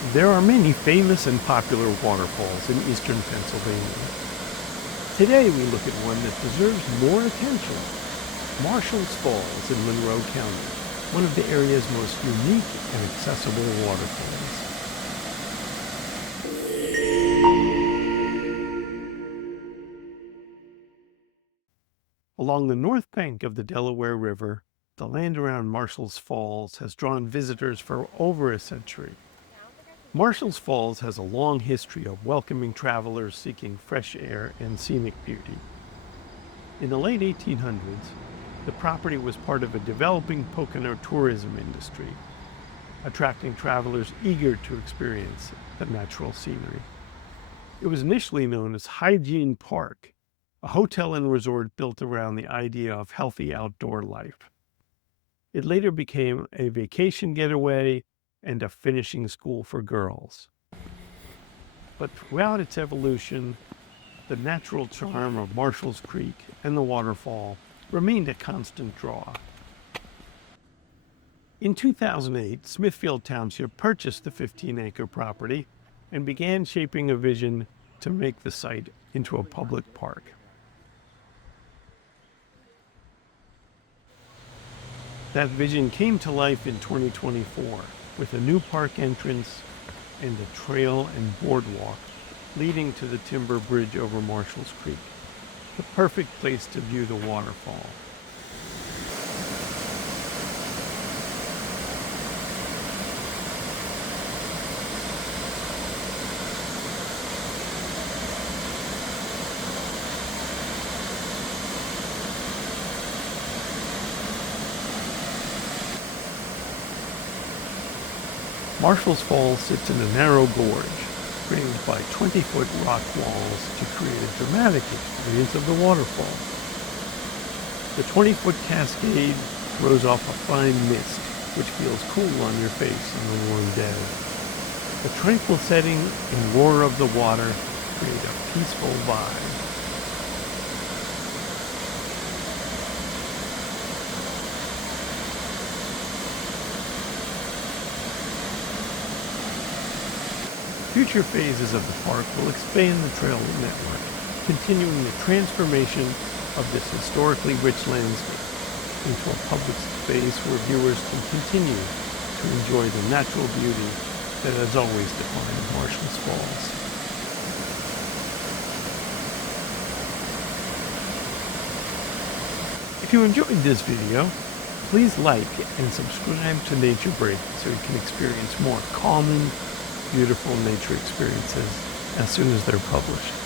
There are many famous and popular waterfalls in eastern Pennsylvania. Today we look at one that deserves more attention, Marshall's Falls in Monroe County, one of the area's most unique and accessible waterfalls. Along the north bank of the Delaware River, the land around Marshall's Falls has drawn visitors for over a century. Marshall's Falls has a long history of welcoming travelers seeking fresh air and scenic beauty. In the late 1800s, the property was part of a developing Pocono tourism industry, attracting travelers eager to experience the natural scenery. It was initially known as Hygiene Park, a hotel and resort built around the idea of healthy outdoor life. It later became a vacation getaway and a finishing school for girls. But throughout its evolution, the natural charm of Marshall's Creek and the waterfall remained a constant draw. In 2008, Smithfield Township purchased the 15-acre property and began shaping a vision to make the site into a public park. That vision came to life in 2024 with a new park entrance and a trail and boardwalk leading to the timber bridge over Marshall's Creek, the perfect place to view the waterfall. Marshall's Falls sits in a narrow gorge, framed by 20-foot rock walls to create a dramatic experience of the waterfall. The 20-foot cascade throws off a fine mist, which feels cool on your face on a warm day. The tranquil setting and roar of the water create a peaceful vibe. Future phases of the park will expand the trail network, continuing the transformation of this historically rich landscape into a public space where viewers can continue to enjoy the natural beauty that has always defined Marshall's Falls. If you enjoyed this video, please like and subscribe to Nature Break so you can experience more calming, beautiful nature experiences as soon as they're published.